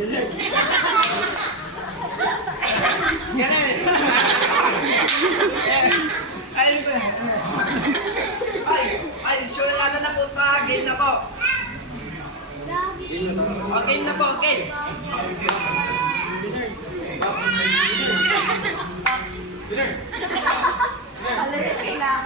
Ganun. Ay, sure na po pa. Game na po. O, game na po, game. Alam, kailangan.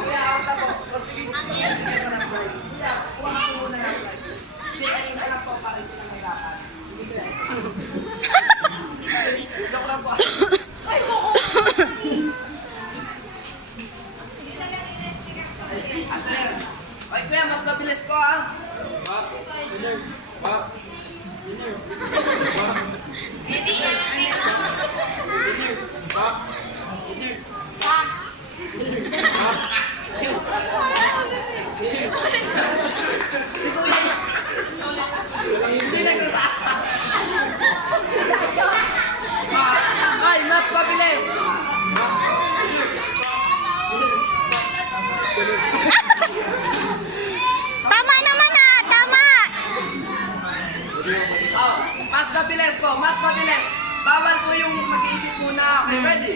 Kaya ako na po. Kasi kuha ko muna ng prize. Hindi, ayun ka lang po para ito na may lakas. Joke lang po. Ay, oo! Sir. Ay, kuya, mas mabilis po ah. Si kuya. Hindi nagkasama. Ay, mas mabilis. Tama naman ah! Tama! Oh, mas mabilis po, mas mabilis. Bawal po yung mag-iisip muna. Okay, ready?